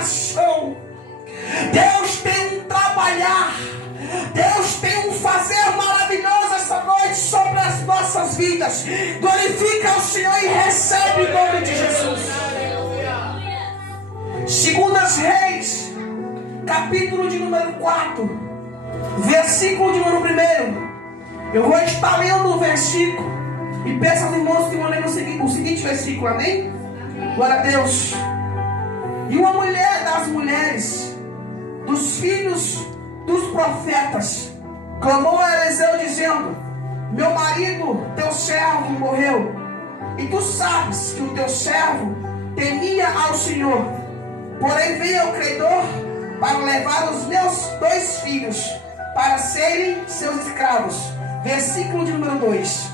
ação. Deus tem um trabalhar. Deus tem um fazer maravilhoso essa noite sobre as nossas vidas. Glorifica o Senhor e recebe em nome de Jesus. Segundas Reis, capítulo de número 4, versículo de número 1. Eu vou estar lendo o versículo e peço aos irmãos que vão ler o seguinte versículo, amém? Glória a Deus. E uma mulher das mulheres, dos filhos dos profetas, clamou a Eliseu dizendo: meu marido, teu servo, morreu, e tu sabes que o teu servo temia ao Senhor. Porém veio o credor para levar os meus 2 filhos para serem seus escravos. Versículo de número 2.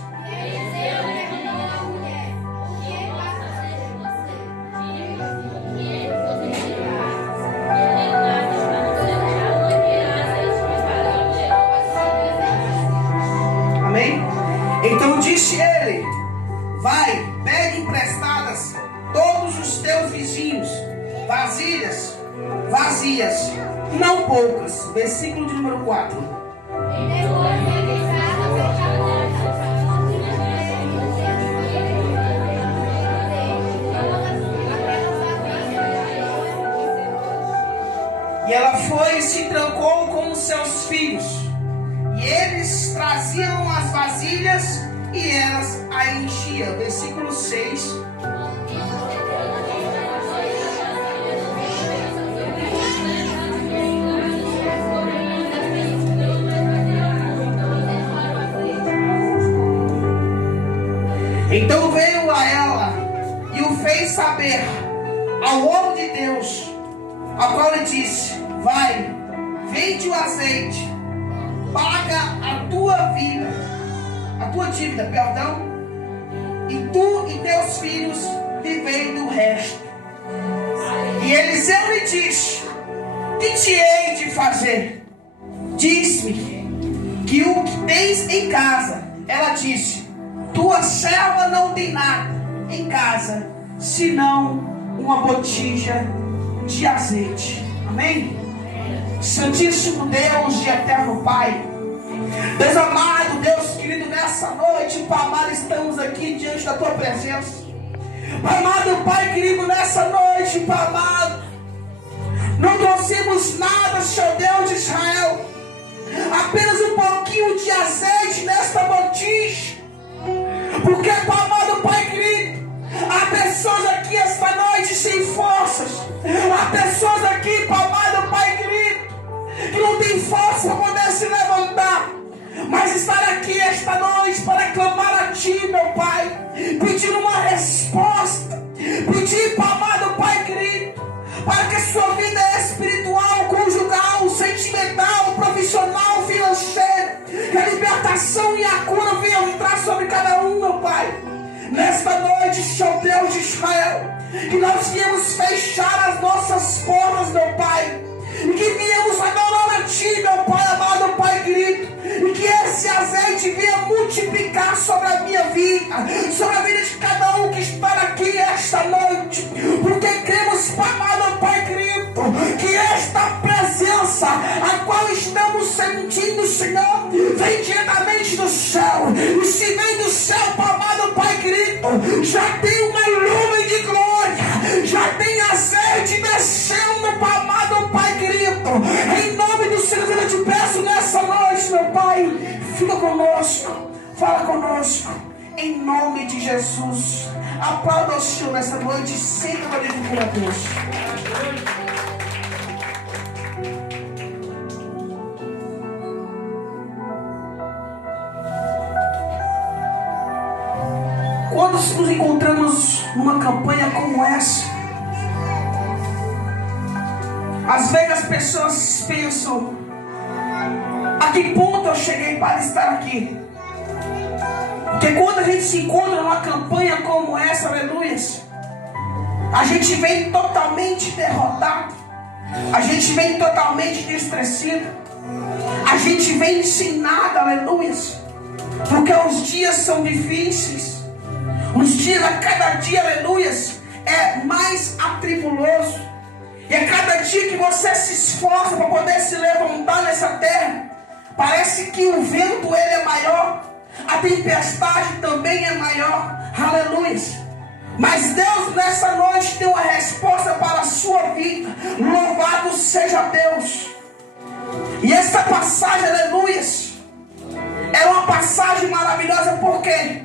Amém? Então disse ele: vai, pegue emprestadas todos os teus vizinhos vasilhas vazias, não poucas. Versículo de número 4. E ela foi e se trancou com os seus filhos, e eles traziam as vasilhas e elas a enchiam. Versículo 6. Então veio a ela e o fez saber ao homem de Deus, a qual lhe disse: vai, vende o azeite, paga a tua dívida, e tu e teus filhos vivei do resto. E Eliseu lhe disse: que te hei de fazer? Diz-me que o que tens em casa. Ela disse: tua serva não tem nada em casa, senão uma botija de azeite. Amém? Santíssimo Deus e eterno Pai, Deus amado, Deus querido, nessa noite, Pai amado, estamos aqui diante da tua presença. Pai amado, Pai querido, nessa noite, Pai amado, não trouxemos nada, Senhor Deus de Israel, apenas um pouquinho de azeite nesta botija. Porque, Pai amado, Pai querido, há pessoas aqui esta noite sem forças. Há pessoas aqui, Pai amado, Pai querido, que não tem força para poder se levantar, mas estar aqui esta noite para clamar a Ti, meu Pai, pedir uma resposta, pedir, Pai amado, Pai querido, para que a sua vida espiritual, conjugal, sentimental, profissional, financeira, que a libertação e a cura venham entrar sobre cada um, meu Pai. Nesta noite, Senhor Deus de Israel, que nós viemos fechar as nossas portas, meu Pai, e que viemos adorar a Ti, meu Pai amado, Pai querido, e que esse azeite venha multiplicar sobre a minha vida, sobre a vida de cada um que está aqui esta noite, porque cremos, Pai amado, Pai querido, que esta presença a qual estamos sentindo, Senhor, vem diretamente do céu. E se vem do céu, Pai amado, Pai querido, já tem uma nuvem de glória, já tem azeite descendo, Pai amado, Pai querido. Em nome do Senhor, eu te peço nessa noite, meu Pai, fica conosco, fala conosco, em nome de Jesus. Aplauda o Senhor nessa noite e sempre glorifica a Deus. Quando nos encontramos numa campanha como essa, às vezes as pessoas pensam: a que ponto eu cheguei para estar aqui? Porque quando a gente se encontra numa campanha como essa, aleluias, a gente vem totalmente derrotado, a gente vem totalmente destrecido, a gente vem sem nada, aleluias, porque os dias são difíceis, os dias a cada dia, aleluias, é mais atribuloso. E a cada dia que você se esforça para poder se levantar nessa terra, parece que o vento ele é maior, a tempestade também é maior. Aleluia. Mas Deus nessa noite tem uma resposta para a sua vida. Louvado seja Deus. E essa passagem, aleluia, é uma passagem maravilhosa. Por quê?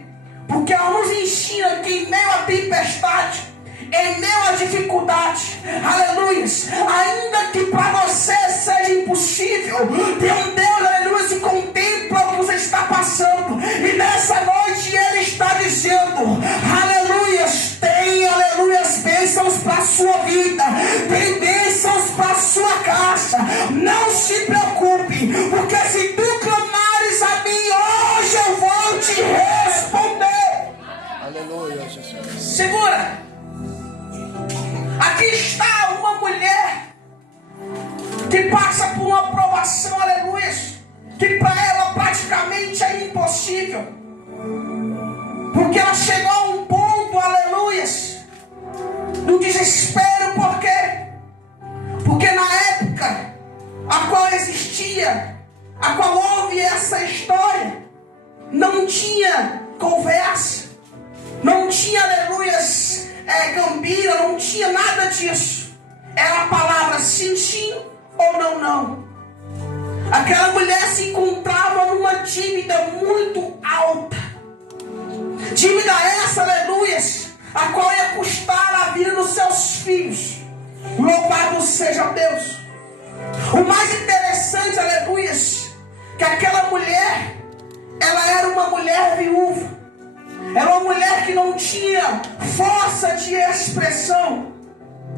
Porque ela nos ensina que em meio à tempestade, em meio à dificuldade, aleluia, ainda que para você seja impossível, tem um Deus, aleluia, que contempla o que você está passando. E nessa noite Ele está dizendo, aleluia, tem, aleluia, bênçãos para a sua vida, tem bênçãos para a sua casa. Não se preocupe, porque se tu clamares a mim, hoje eu vou te responder. Aleluia, Jesus. Segura. Aqui está uma mulher que passa por uma provação, aleluia, que para ela praticamente é impossível, porque ela chegou a um ponto, aleluia, do desespero. Por quê? Porque na época a qual existia, a qual houve essa história, não tinha conversa, não tinha, aleluia, gambira, não tinha nada disso. Era a palavra sim, sim ou não, não. Aquela mulher se encontrava numa dívida muito alta. Dívida essa, aleluia, a qual ia custar a vida dos seus filhos. Louvado seja Deus. O mais interessante, aleluia, que aquela mulher, ela era uma mulher viúva. Era uma mulher que não tinha força de expressão.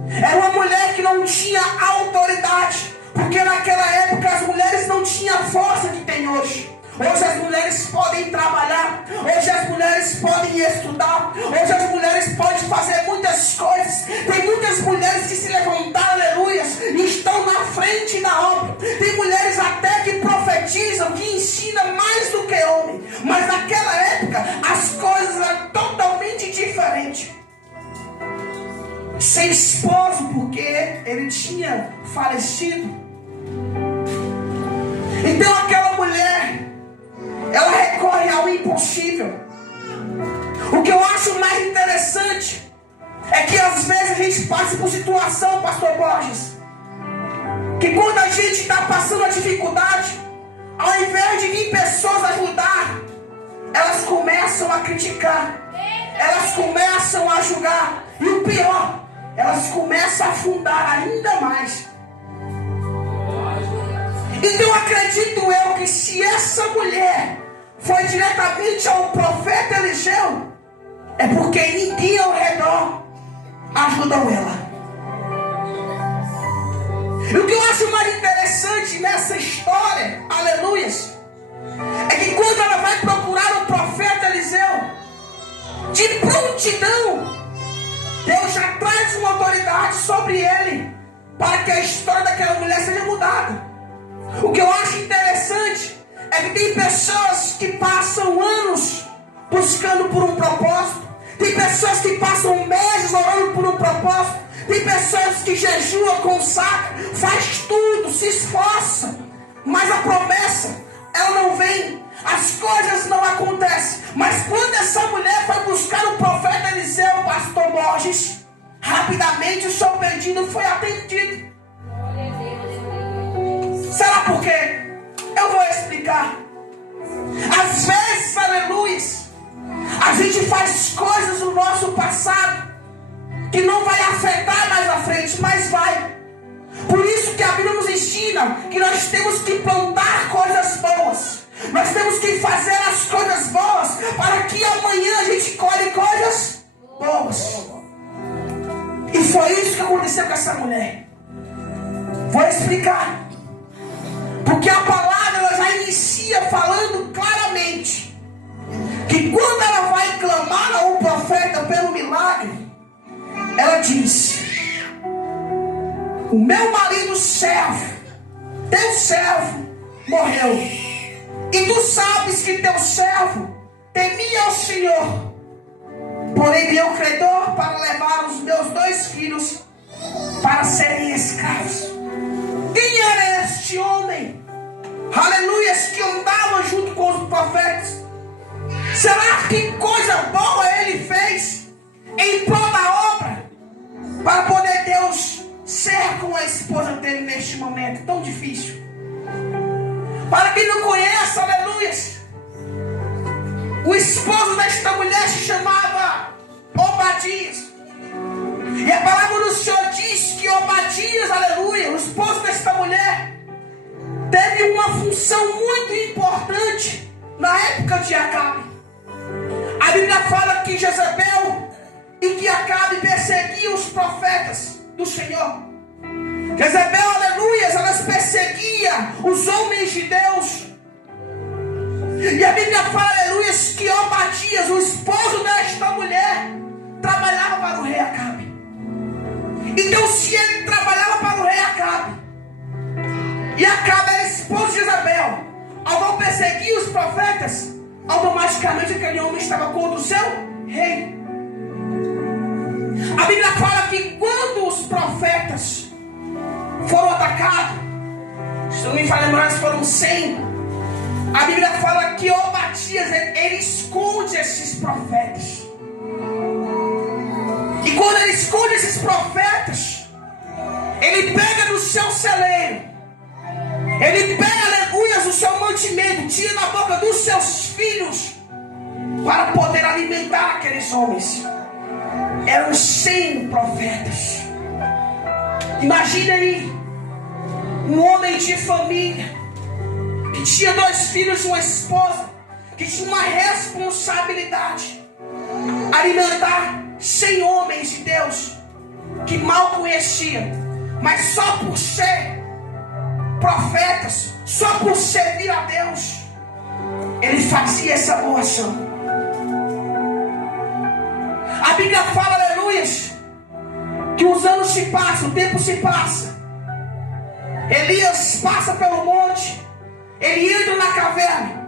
Era uma mulher que não tinha autoridade. Porque naquela época as mulheres não tinham a força que tem hoje. Hoje as mulheres podem trabalhar. Hoje as mulheres podem estudar. Hoje as mulheres podem fazer muitas coisas. Tem muitas mulheres que se levantaram, aleluia, e estão na frente da obra. Tem mulheres até que profetizam, que ensinam mais do que homem. Mas naquela época as coisas eram totalmente diferentes. Sem esposo, porque ele tinha falecido. Então aquela mulher, ela recorre ao impossível. O que eu acho mais interessante é que às vezes a gente passa por situação, pastor Borges, que quando a gente está passando a dificuldade, ao invés de vir pessoas ajudar, elas começam a criticar, elas começam a julgar, e o pior, elas começam a afundar ainda mais. Então acredito eu que se essa mulher foi diretamente ao profeta Eliseu, é porque ninguém ao redor ajudou ela. E o que eu acho mais interessante nessa história, aleluia, é que quando ela vai procurar o profeta Eliseu, de prontidão, Deus já traz uma autoridade sobre ele, para que a história daquela mulher seja mudada. O que eu acho interessante é que tem pessoas que passam anos buscando por um propósito. Tem pessoas que passam meses orando por um propósito. Tem pessoas que jejuam, consagram, faz tudo, se esforça. Mas a promessa, ela não vem. As coisas não acontecem. Mas quando essa mulher foi buscar o profeta Eliseu, pastor Borges, rapidamente o seu pedido foi atendido. Será por quê? Eu vou explicar. Às vezes, aleluia, a gente faz coisas no nosso passado que não vai afetar mais à frente, mas vai. Por isso que a Bíblia nos ensina que nós temos que plantar coisas boas. Nós temos que fazer as coisas boas para que amanhã a gente colhe coisas boas. E foi isso que aconteceu com essa mulher. Vou explicar. Porque a palavra ela já inicia falando claramente que quando ela vai clamar ao profeta pelo milagre, ela diz: o meu marido servo, teu servo, morreu. E tu sabes que teu servo temia ao Senhor. Porém veio o credor para levar os meus 2 filhos para serem escravos. Quem era este homem? Aleluia, que andava junto com os profetas. Será que coisa boa ele fez em prol da obra para poder Deus ser com a esposa dele neste momento tão difícil? Para quem não conhece, aleluia, o esposo desta mulher se chamava Obadias. E a palavra do Senhor diz que Obadias, aleluia, o esposo desta mulher, teve uma função muito importante na época de Acabe. A Bíblia fala que Jezabel e que Acabe perseguiam os profetas do Senhor. Jezabel, aleluia, elas perseguiam os homens de Deus. E a Bíblia fala, aleluia, que Obadias, o esposo desta mulher, trabalhava para o rei Acabe. Então, se ele trabalhava para o rei Acabe, e Acabe era esposo de Jezabel, ao não perseguir os profetas, automaticamente aquele homem estava contra o seu rei. A Bíblia fala que quando os profetas foram atacados, se não me falha lembrar, foram 100. A Bíblia fala que Obadias, ele esconde esses profetas. E quando ele esconde esses profetas, ele pega no seu celeiro, ele pega, aleluia, o seu mantimento, tira da boca dos seus filhos, para poder alimentar aqueles homens. Eram 100 profetas. Imagina aí, um homem de família, que tinha 2 filhos e uma esposa, que tinha uma responsabilidade, alimentar 100 homens de Deus, que mal conheciam, mas só por ser profetas, só por servir a Deus, ele fazia essa boa ação. A Bíblia fala, aleluia, que os anos se passam, o tempo se passa. Elias passa pelo monte, ele entra na caverna.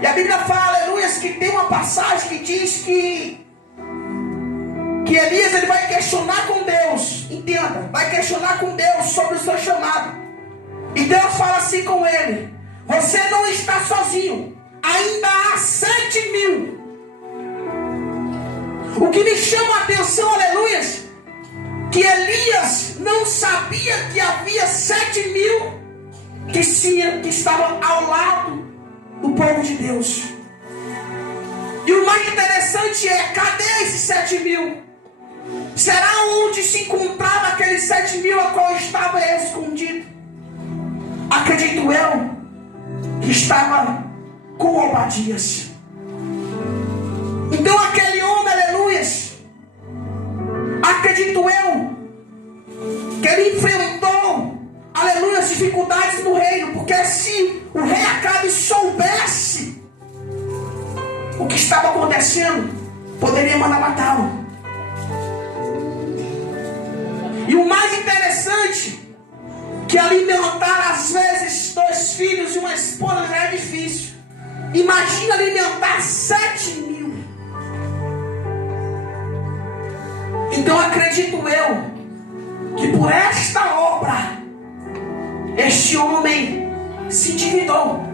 E a Bíblia fala, aleluia, que tem uma passagem que diz que Elias, ele vai questionar com Deus. Entenda, vai questionar com Deus sobre o seu chamado. E Deus fala assim com ele: você não está sozinho, ainda há 7.000. O que me chama a atenção, aleluia, que Elias não sabia que havia 7.000 que estavam ao lado do povo de Deus. E o mais interessante é, cadê esses 7.000? Será onde se encontrava aqueles 7.000 a qual estava escondido? Acredito eu que estava com Obadias. Então aquele homem, aleluia, acredito eu que ele enfrentou, aleluia, as dificuldades do reino, porque se o rei Acabe soubesse o que estava acontecendo, poderia mandar matá-lo. E o mais interessante, que alimentar às vezes 2 filhos e uma esposa já é difícil. Imagina alimentar 7.000. Então acredito eu que por esta obra este homem se endividou.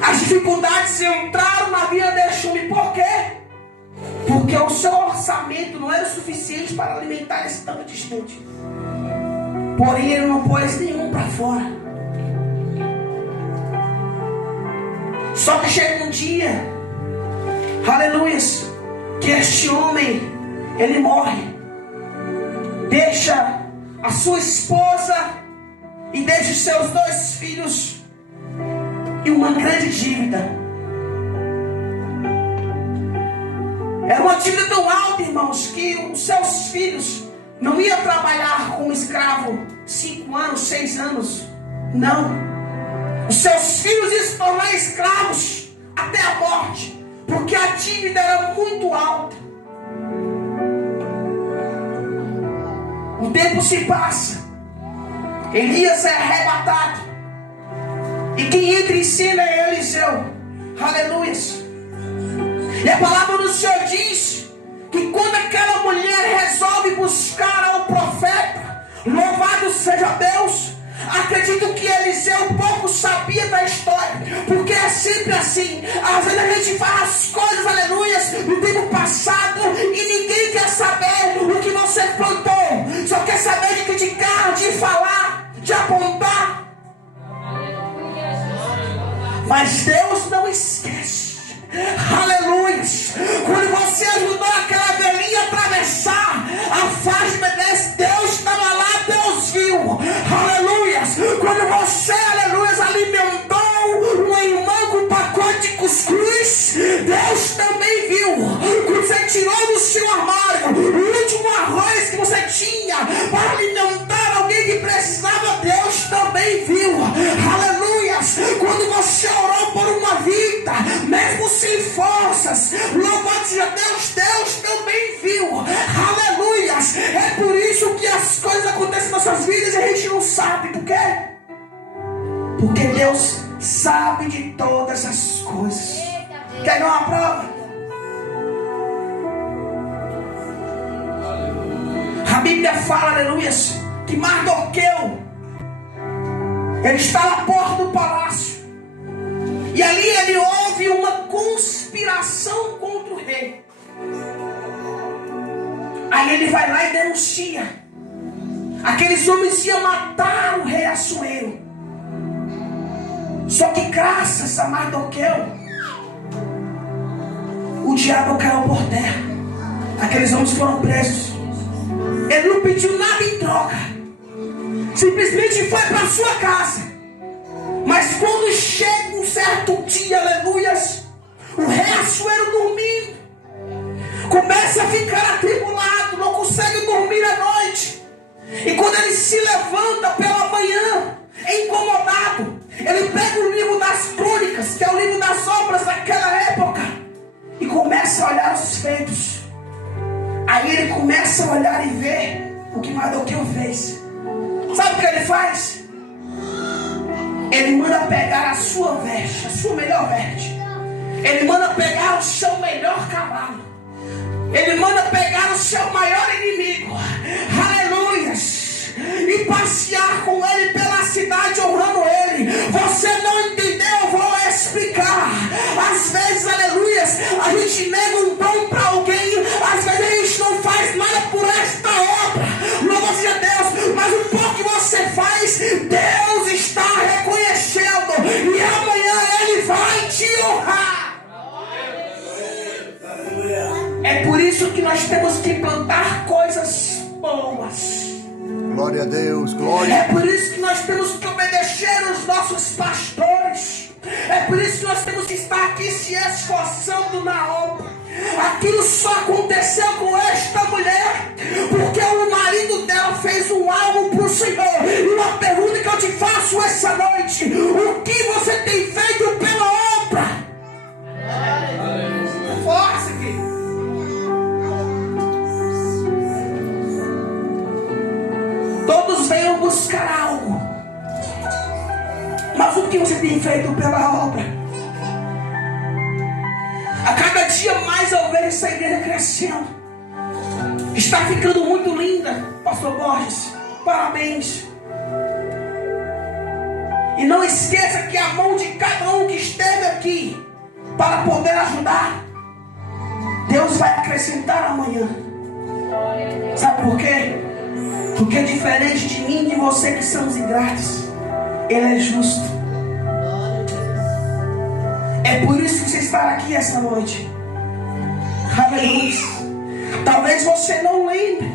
As dificuldades entraram na vida deste homem. Por quê? Porque o seu orçamento não era suficiente para alimentar esse tanto de gente. Porém, ele não pôs nenhum para fora. Só que chega um dia, aleluia, que este homem, ele morre. Deixa a sua esposa e deixa os seus 2 filhos e uma grande dívida. Era uma dívida tão alta, irmãos, que os seus filhos não iam trabalhar como escravo 5 anos, 6 anos. Não. Os seus filhos iam se tornar escravos até a morte, porque a dívida era muito alta. O tempo se passa. Elias é arrebatado. E quem entra em cena é Eliseu. Aleluia. E a palavra do Senhor diz que quando aquela mulher resolve buscar ao profeta. Louvado seja Deus. Acredito que Eliseu pouco sabia da história, porque é sempre assim. Às vezes a gente faz as coisas, aleluias, no tempo passado, e ninguém quer saber o que você plantou, só quer saber de criticar, de falar, de apontar. Mas Deus não esquece, aleluias, quando você ajudou aquela velhinha a atravessar a faixa pedestre, Deus estava lá, Deus viu, aleluias, quando você, aleluias, alimentou uma irmã com um pacote de cuscuz, Deus também viu, quando você tirou do seu armário o último arroz que você tinha para alimentar alguém que precisava, Deus também viu, aleluias, quando você orou por uma vida, mesmo sem forças, louvado seja Deus, Deus também viu, aleluias. É por isso que as coisas acontecem nas nossas vidas e a gente não sabe. Por quê? Porque Deus sabe de todas as coisas. Quer dar uma prova? A Bíblia fala, aleluias, que Mardoqueu, ele está na porta do palácio, e ali ele ouve uma conspiração contra o rei. Aí ele vai lá e denuncia. Aqueles homens iam matar o rei Assuero. Só que graças a Mardoqueu, o diabo caiu por terra. Aqueles homens foram presos. Ele não pediu nada em troca, simplesmente foi para sua casa. Mas quando chega um certo dia, aleluias, o rei Assuero dormindo, começa a ficar atribulado, não consegue dormir à noite. E quando ele se levanta pela manhã, incomodado, ele pega o livro das crônicas, que é o livro das obras daquela época, e começa a olhar os feitos. Aí ele começa a olhar e ver o que Mardoqueu fez. Sabe o que ele faz? Ele manda pegar a sua veste, a sua melhor veste. Ele manda pegar o seu melhor cavalo. Ele manda pegar o seu maior inimigo, aleluias, e passear com ele pela cidade honrando ele. Você não entendeu? Eu vou explicar. Às vezes, aleluias, a gente nega um dom para alguém. Às vezes a gente não faz nada por esta obra, louvado seja Deus, mas o pouco que você faz, Deus está reconhecendo, e amanhã ele vai te honrar. É por isso que nós temos que plantar coisas boas. Glória a Deus, glória. É por isso que nós temos que obedecer os nossos pastores. É por isso que nós temos que estar aqui se esforçando na obra. Aquilo só aconteceu com esta mulher porque o marido dela fez um algo para o Senhor. E uma pergunta que eu te faço essa noite: o que você tem feito pela obra? Força, filho. Todos venham buscar algo, mas o que você tem feito pela obra? A cada dia mais eu vejo essa igreja crescendo. Está ficando muito linda, pastor Borges. Parabéns. E não esqueça que a mão de cada um que esteve aqui para poder ajudar, Deus vai acrescentar amanhã. Sabe por quê? Porque diferente de mim e de você que somos ingratos, Ele é justo. É por isso que você está aqui essa noite. Aleluia. Talvez você não lembre,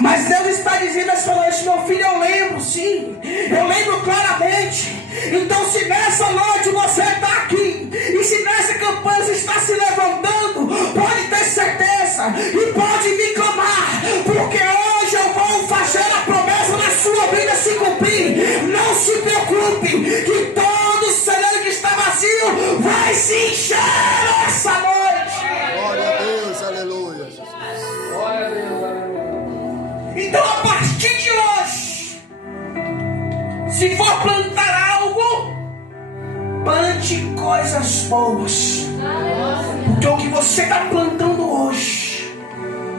mas Deus está dizendo essa noite: meu filho, eu lembro sim, eu lembro claramente. Então se nessa noite você está aqui, e se nessa campanha você está se levantando, pode ter certeza e pode me clamar, porque hoje eu vou fazer a promessa da sua vida se cumprir. Não se preocupe, que todo celeiro que está vazio vai se encher essa noite. Glória a Deus, aleluia. Glória a Deus, aleluia. Então a partir de hoje, se for plantar algo, plante coisas boas. Porque o que você está plantando hoje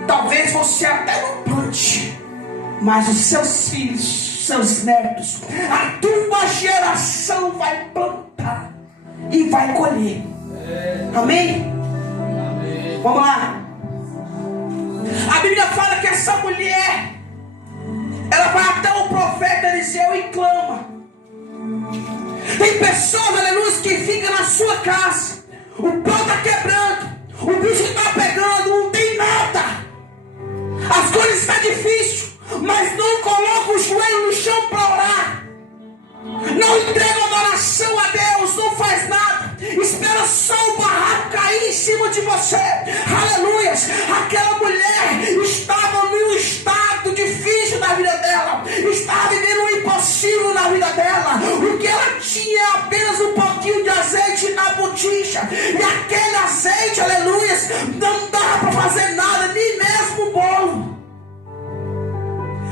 Talvez você até não plante, mas os seus filhos, seus netos, a tua geração vai plantar e vai colher. Amém? Vamos lá. A Bíblia fala que essa mulher, ela vai até o profeta Eliseu e clama. Tem pessoas, aleluia, que ficam na sua casa. O pão está quebrando, o bicho está pegando, não tem nada. As coisas estão difíceis, mas não coloca o joelho no chão para orar. Não entrega adoração a Deus, não faz nada. Espera só o barraco cair em cima de você. Aleluias. Aquela mulher estava num estado difícil na vida dela. Estava vivendo um impossível na vida dela. O que ela tinha é apenas um pouquinho de azeite na botija. E aquele azeite, aleluias, não dá para fazer nada, nem mesmo um bolo.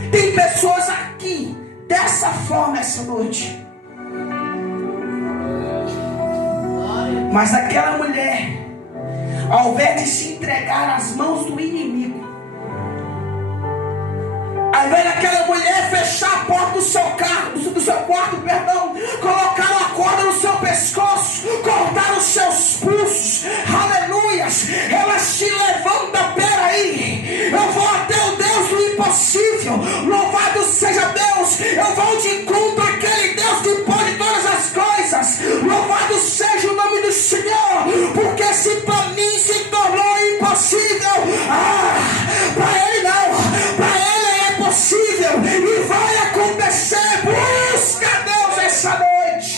Tem pessoas aqui dessa forma essa noite. Mas aquela mulher, ao invés de se entregar às mãos do inimigo, ao invés daquela mulher fechar a porta do seu carro, do seu quarto, colocar uma corda no seu pescoço, cortar os seus pulsos, aleluias, ela se levanta, peraí, eu vou até o Deus do impossível, louvado seja Deus, eu vou de encontro àquele Deus que pode todas as coisas, louvado seja o nome do Senhor, porque se para mim se tornou impossível, para Ele não, para Ele é possível e vai acontecer. Busca Deus essa noite.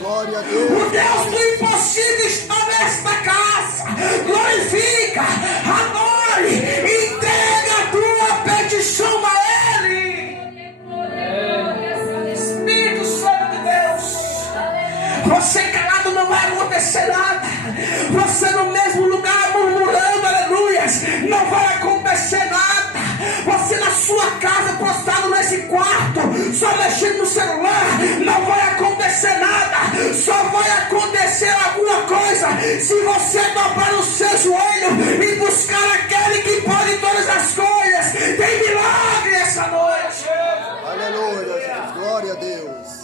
Glória a Deus. O Deus do impossível está nesta casa. Glorifica, adore, entrega a tua petição a Ele. Espírito Santo de Deus, você calado não vai acontecer nada. Você no mesmo lugar murmurando, aleluias, não vai acontecer nada. Você na sua casa, prostrado nesse quarto, só mexendo no celular, não vai acontecer nada. Só vai acontecer alguma coisa se você dobrar o seu joelho e buscar aquele que pode todas as coisas. Tem milagre essa noite. Aleluia, Jesus. Glória a Deus.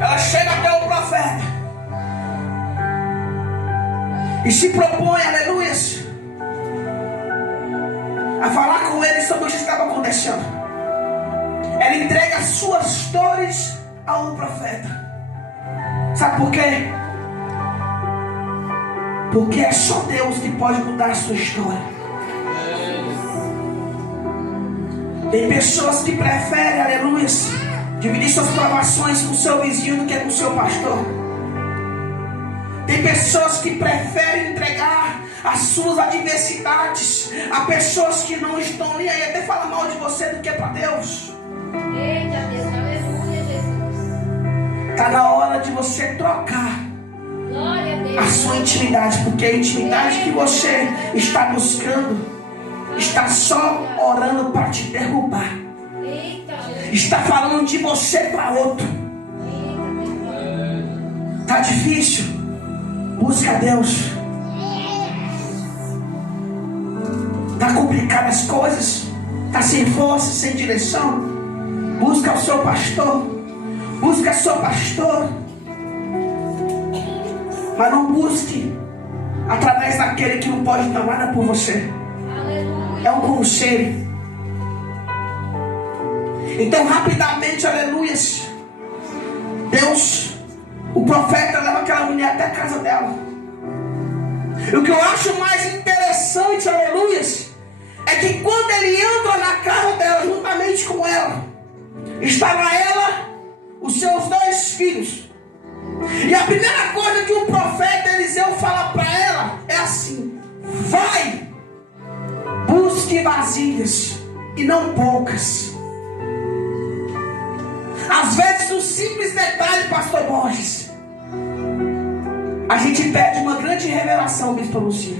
Ela chega até o profeta e se propõe, aleluia, a falar com ele sobre o que estava acontecendo. Ela entrega as suas dores ao profeta. Sabe por quê? Porque é só Deus que pode mudar a sua história. Tem pessoas que preferem, aleluia, dividir suas provações com o seu vizinho do que com o seu pastor. Tem pessoas que preferem entregar as suas adversidades a pessoas que não estão nem aí, até falar mal de você do que para Deus. Eita Deus, aleluia, Jesus. Está na hora de você trocar Glória a Deus. a sua intimidade, porque a intimidade que você está buscando está só orando para te derrubar. Eita Jesus. Está falando de você para outro. Está difícil? Busca Deus. Está complicado as coisas? Está sem força, sem direção? Busca o seu pastor. Busca o seu pastor. Mas não busque através daquele que não pode dar nada por você. Aleluia. É um conselho. Então rapidamente, aleluia, Deus, o profeta leva aquela mulher até a casa dela. E o que eu acho mais interessante, aleluia, é que quando ele entra na casa dela, juntamente com ela, estava ela, os seus 2 filhos. E a primeira coisa que o profeta Eliseu fala para ela é assim: vai, busque vasilhas e não poucas. Às vezes um simples detalhe, pastor Borges, a gente perde uma grande revelação, bispo Lucia.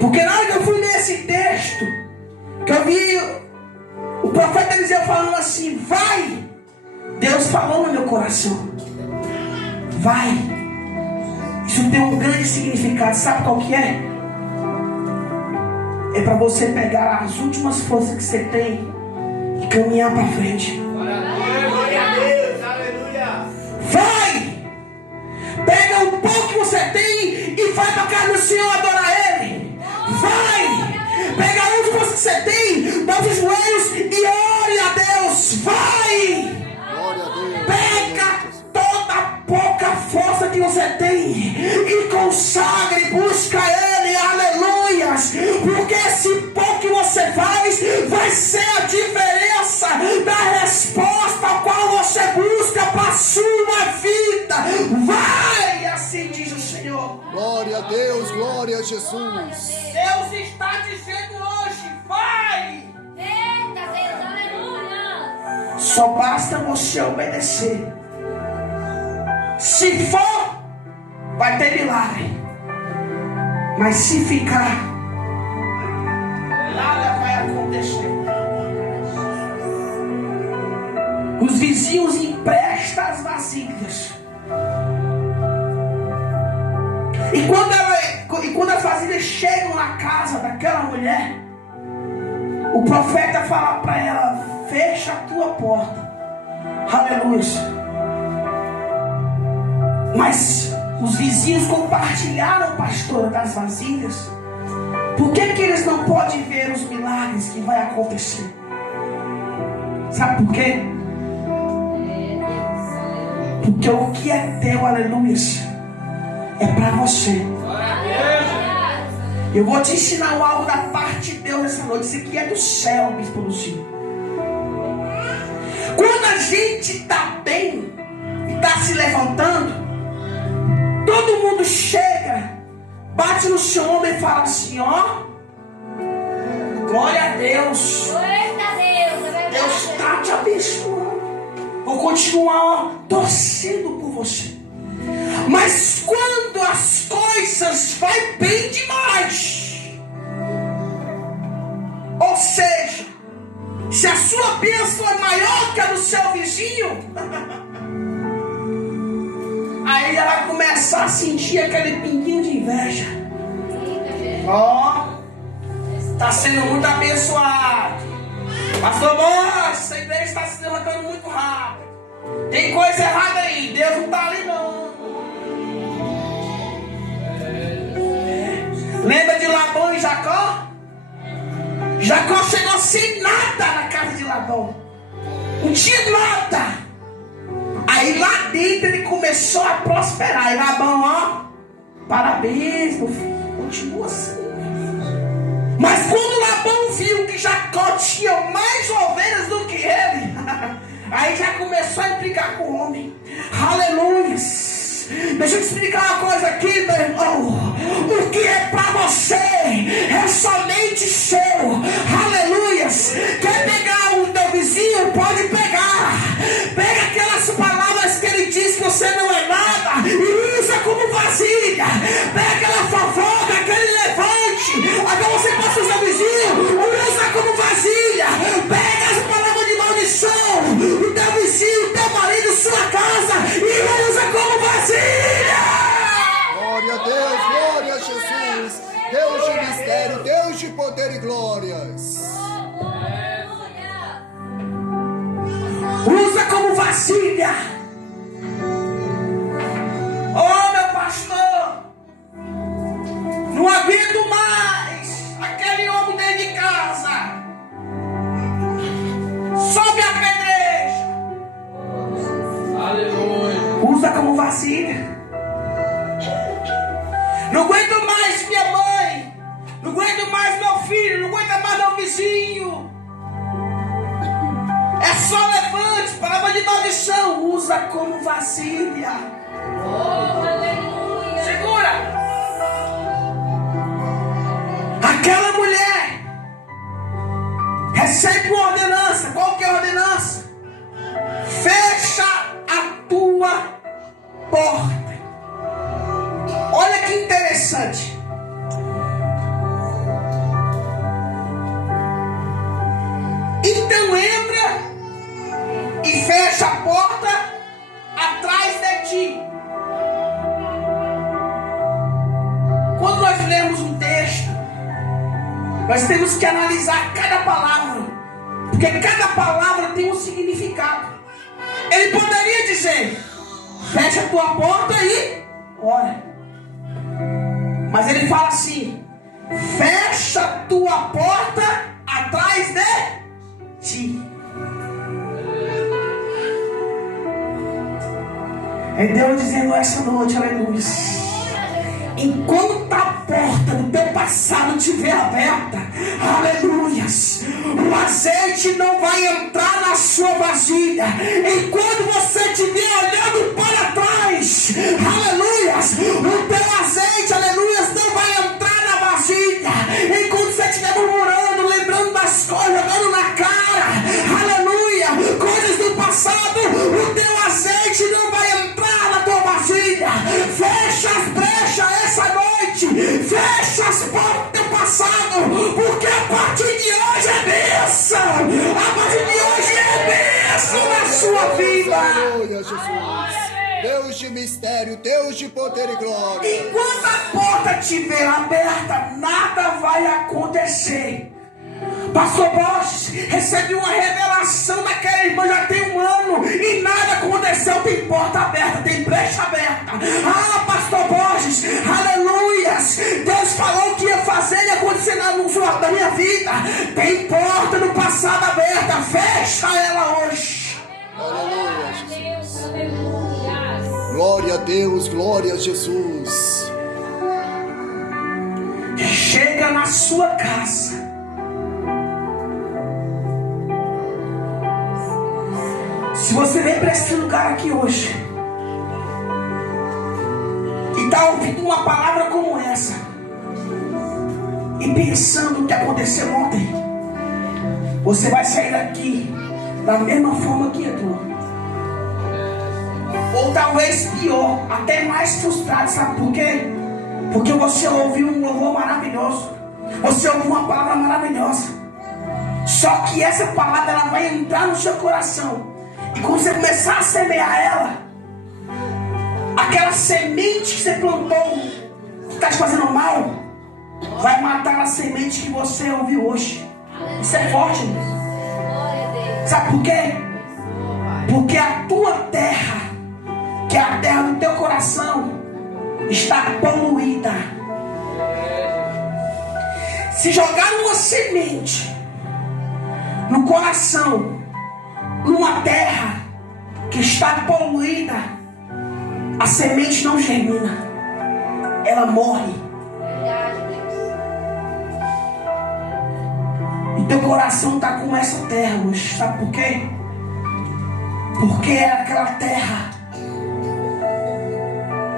Porque na hora que eu fui ler esse texto, que eu vi o profeta Eliseu falando assim: vai, Deus falou no meu coração, vai. Isso tem um grande significado. Sabe qual que é? É para você pegar as últimas forças que você tem e caminhar para frente. Glória a Deus, aleluia. Vai! Pega o pouco que você tem e vai para a casa do Senhor adorar Ele. Vai! Pega a última força que você tem, dá os joelhos e ore a Deus. Vai! Glória a Deus. Pega toda a pouca força que você tem e consagre, busca Ele, aleluias, porque esse pouco que você faz vai ser a diferença da resposta a qual você busca para a sua vida. Vai, assim diz o Senhor. Glória a Deus, glória a Jesus. Deus está dizendo hoje, vai. Eita Deus, aleluia. Só basta você obedecer. Se for, vai ter milagre. Mas se ficar, nada vai acontecer. Os vizinhos emprestam as vasilhas. E quando as vasilhas chegam na casa daquela mulher, o profeta fala para ela: fecha a tua porta. Aleluia. Mas os vizinhos compartilharam, pastora, das vasilhas. Por que eles não podem ver os milagres que vai acontecer? Sabe por quê? Porque o que é teu, aleluia, é para você. Eu vou te ensinar algo da parte de Deus nessa noite. Isso aqui é do céu, bispo Lucinho. Quando a gente está bem e está se levantando, todo mundo chega, bate no seu ombro e fala assim: ó, glória a Deus, Deus está te abençoando. Vou continuar torcendo por você. Mas quando as coisas vai bem demais, ou seja, se a sua bênção é maior que a do seu vizinho, aí ela vai começar a sentir aquele pinguinho de inveja. Ó, está sendo muito abençoado. Pastor Boas, essa igreja está se levantando muito rápido. Tem coisa errada aí, Deus não está ali não. Lembra de Labão e Jacó? Jacó chegou sem nada na casa de Labão. Não tinha nada. Aí lá dentro ele começou a prosperar. E Labão, ó, parabéns, meu filho, continua assim. Mas quando Labão viu que Jacó tinha mais ovelhas do que ele, aí já começou a implicar com o homem. Aleluia. Deixa eu te explicar uma coisa aqui, meu irmão. O que é para você é somente seu. Aleluia. Quer pegar o teu vizinho? Pode pegar. Pega aquelas palavras que ele diz que você não é nada e usa como vasilha. Pega aquela fofoca, aquele levante. Agora você passa o seu vizinho, usa como vasilha. Pega as palavras de maldição do teu vizinho, teu marido, sua casa e usa como vasilha. Glória a Deus, glória a Jesus. Deus de mistério, Deus de poder e glórias. Usa como vasilha. Oh, meu pastor, não aguento mais aquele homem dentro de casa. Sobe a pedreja. Aleluia. Usa como vasilha. Não aguento mais minha mãe. Não aguento mais meu filho. Não aguento mais meu vizinho. É só levante, palavra de maldição. Usa como vasilha. Segura. Aquela mulher recebe uma ordenança. Qual que é a ordenança? Fecha a tua porta. Olha que interessante. Então entra e fecha a porta atrás de ti. Nós temos que analisar cada palavra, porque cada palavra tem um significado. Ele poderia dizer: fecha a tua porta e ora. Mas ele fala assim: fecha a tua porta atrás de ti. É Deus dizendo essa noite, aleluia: enquanto a porta do teu passado estiver aberta, aleluias, o azeite não vai entrar na sua vasilha. Enquanto você estiver olhando para trás, aleluias, o teu azeite, aleluias, não vai entrar na vasilha. Enquanto você estiver murmurando, lembrando das coisas, jogando na cara, aleluia, coisas do passado, o teu azeite não vai entrar na tua vasilha. Fecha as brechas essa noite, fecha as portas do teu passado, porque a partir de hoje é bênção. A partir de hoje é bênção na sua vida. Aleluia, Jesus. Deus de mistério, Deus de poder e glória. Enquanto a porta estiver aberta, nada vai acontecer. Pastor Borges, recebi uma revelação daquela irmã já tem 1 ano e nada aconteceu. Tem porta aberta, tem brecha aberta. Ah, Pastor Borges, aleluias, Deus falou que ia fazer e acontecer na minha vida. Tem porta no passado aberta, fecha ela hoje. Aleluia, Jesus. Glória a Deus, glória a Jesus. Chega na sua casa. Se você vem para esse lugar aqui hoje e está ouvindo uma palavra como essa e pensando o que aconteceu ontem, você vai sair daqui da mesma forma que entrou, ou talvez pior, até mais frustrado. Sabe por quê? Porque você ouviu um louvor maravilhoso, você ouviu uma palavra maravilhosa, só que essa palavra ela vai entrar no seu coração. E quando você começar a semear ela, aquela semente que você plantou, que está te fazendo mal, vai matar a semente que você ouviu hoje. Isso é forte, irmão. Sabe por quê? Porque a tua terra, que é a terra do teu coração, está poluída. Se jogar uma semente no coração, numa terra que está poluída, a semente não germina, ela morre. E teu coração está com essa terra hoje. Sabe por quê? Porque é aquela terra,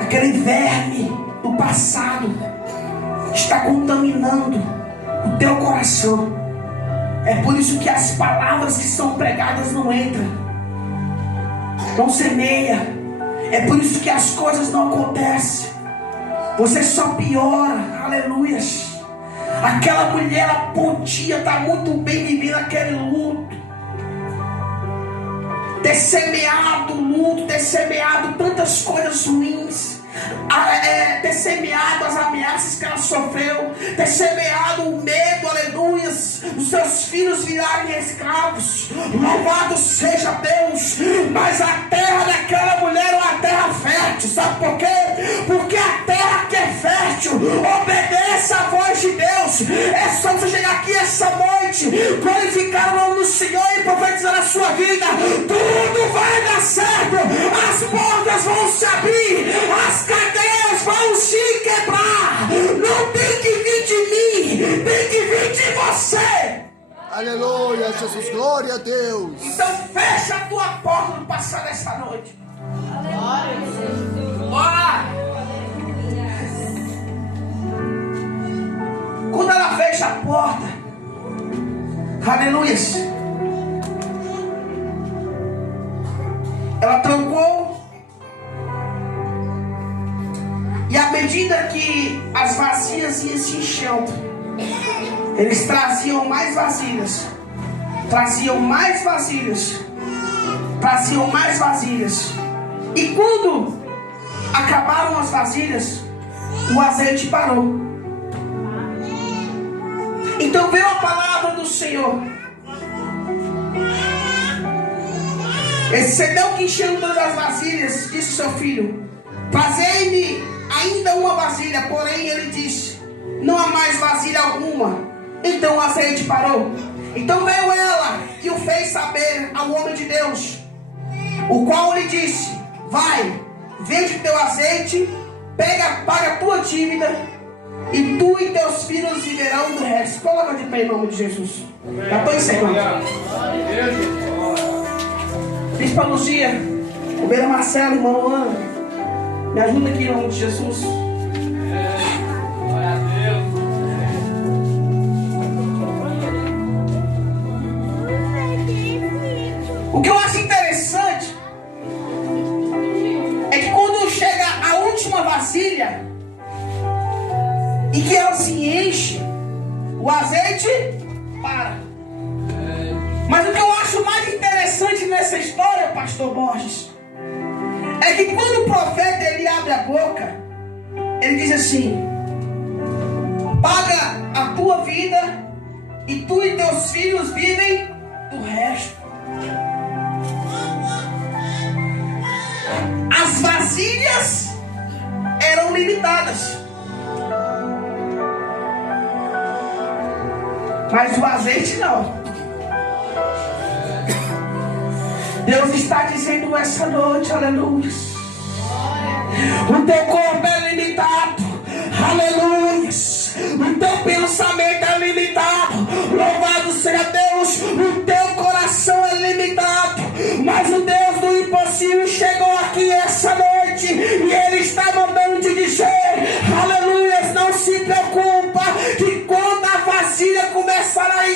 aquele verme do passado está contaminando o teu coração. É por isso que as palavras que são pregadas não entram, não semeia. É por isso que as coisas não acontecem. Você só piora, aleluia. Aquela mulher, ela podia estar muito bem vivendo aquele luto, ter semeado luto, ter semeado tantas coisas ruins, ter semeado as ameaças que ela sofreu, ter semeado o medo, aleluia, os seus filhos virarem escravos. Louvado seja Deus. Mas a terra daquela mulher é uma terra fértil. Sabe por quê? Porque a terra que é fértil obedece à voz de Deus. É só você chegar aqui essa noite, glorificar o nome do Senhor e profetizar na sua vida. Tudo vai dar certo. As portas vão se abrir, as cadeias vão se quebrar. Não tem que vir de mim, tem que vir de você. Aleluia, Jesus, glória a Deus. Então fecha a tua porta do passado esta noite. Bora! Quando ela fecha a porta, aleluia, ela trancou. E à medida que as vasilhas iam se enchendo, eles traziam mais vasilhas, traziam mais vasilhas, traziam mais vasilhas. E quando acabaram as vasilhas, o azeite parou. Então veio a palavra do Senhor. Excedeu que encheu todas as vasilhas, disse seu filho: fazei-me ainda uma vasilha. Porém ele disse: não há mais vasilha alguma. Então o azeite parou. Então veio ela e o fez saber ao homem de Deus, o qual lhe disse: vai, vende teu azeite, paga a tua dívida, e tu e teus filhos viverão do resto. Coloca de pé em nome de Jesus. Já estou encerrando. Bispa Luzia, Ovelha Marcelo, irmão Ana, me ajuda aqui em nome de Jesus. Glória a Deus. O que eu acho interessante é que quando chega a última vasilha e que ela se enche, o azeite para. Mas o que eu acho mais interessante nessa história, pastor Borges, é que quando o profeta ele abre a boca, ele diz assim: paga a tua vida e tu e teus filhos vivem do resto. As vasilhas eram limitadas, mas o azeite não. Deus está dizendo essa noite, aleluia, o teu corpo é limitado, aleluia, o teu pensamento é limitado, louvado seja Deus, o teu coração é limitado, mas o Deus do impossível chegou aqui essa noite e Ele está mandando te dizer, aleluia, não se preocupa, que quando a vasilha começar a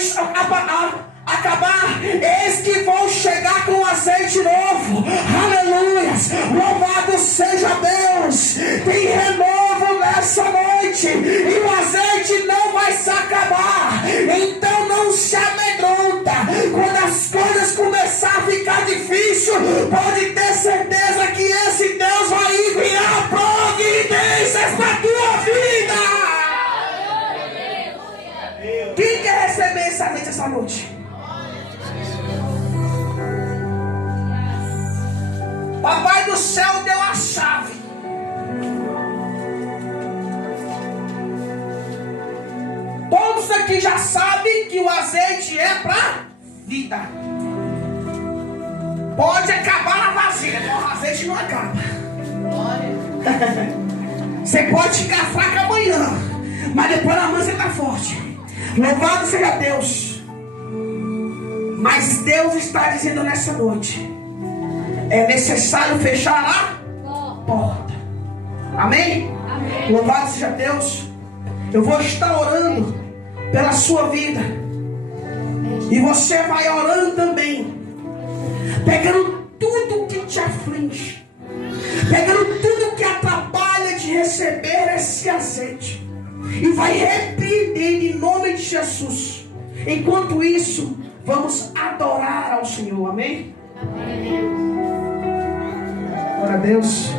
acabar, eis que vão chegar com azeite novo, aleluia, louvado seja Deus, tem renovo nessa noite, e o azeite não vai se acabar, então não se amedronta, quando as coisas começar a ficar difícil, pode ter certeza que esse Deus vai enviar providências na tua vida. Quem quer receber esse azeite essa noite? Papai do céu deu a chave. Todos aqui já sabem que o azeite é para vida. Pode acabar na vasilha, mas o azeite não acaba. Você pode ficar fraco amanhã, mas depois da manhã você está forte. Louvado seja Deus. Mas Deus está dizendo nessa noite: é necessário fechar a porta. Amém? Amém. Louvado seja Deus. Eu vou estar orando pela sua vida, e você vai orando também, pegando tudo que te aflige, pegando tudo que atrapalha de receber esse azeite, e vai repreendendo em nome de Jesus. Enquanto isso, vamos adorar ao Senhor. Amém? Amém. Glória a Deus.